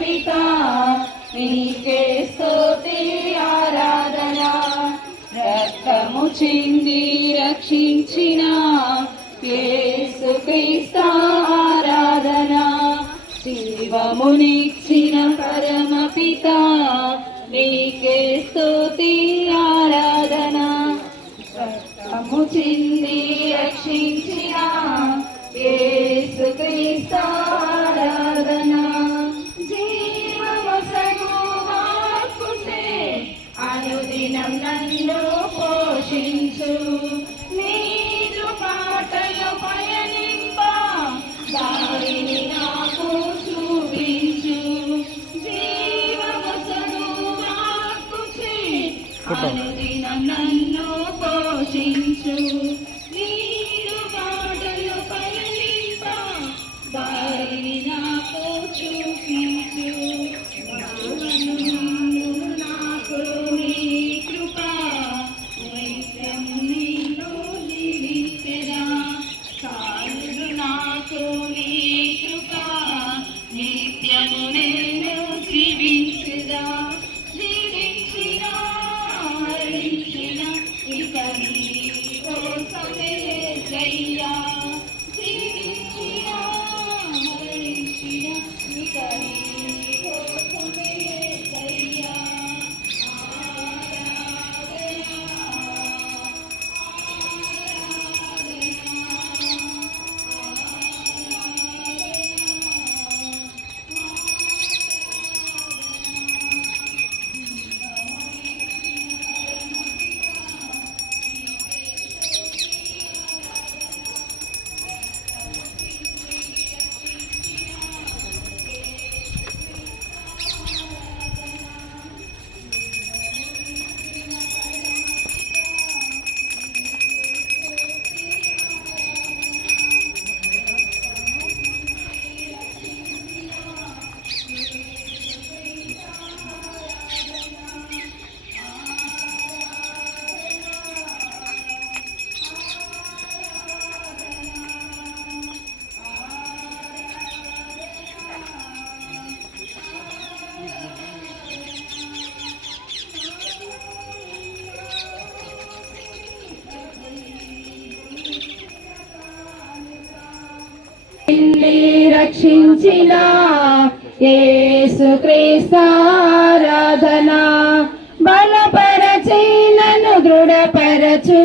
పిత నీకే స్తోతి ఆరాధన. రక్తము చింది రక్షించిన యేసుక్రీస్తు ఆరాధన. జీవమునిచ్చిన పరమ పిత నీకే స్తుతి ఆరాధన. రక్తము చింది రక్షించిన అనుదినం నన్ను పోషించు. నీరు పాటలు పయనింప దారిని నాకు చూపించు. అనుదినం నన్ను జీవించెదా? జీవించిన మరణించిన ఇక రక్షించిన యేసుక్రీస్తు ఆరాధన. బలపరచి దృఢపరచు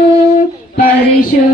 పరిశుద్ధాత్మారాధన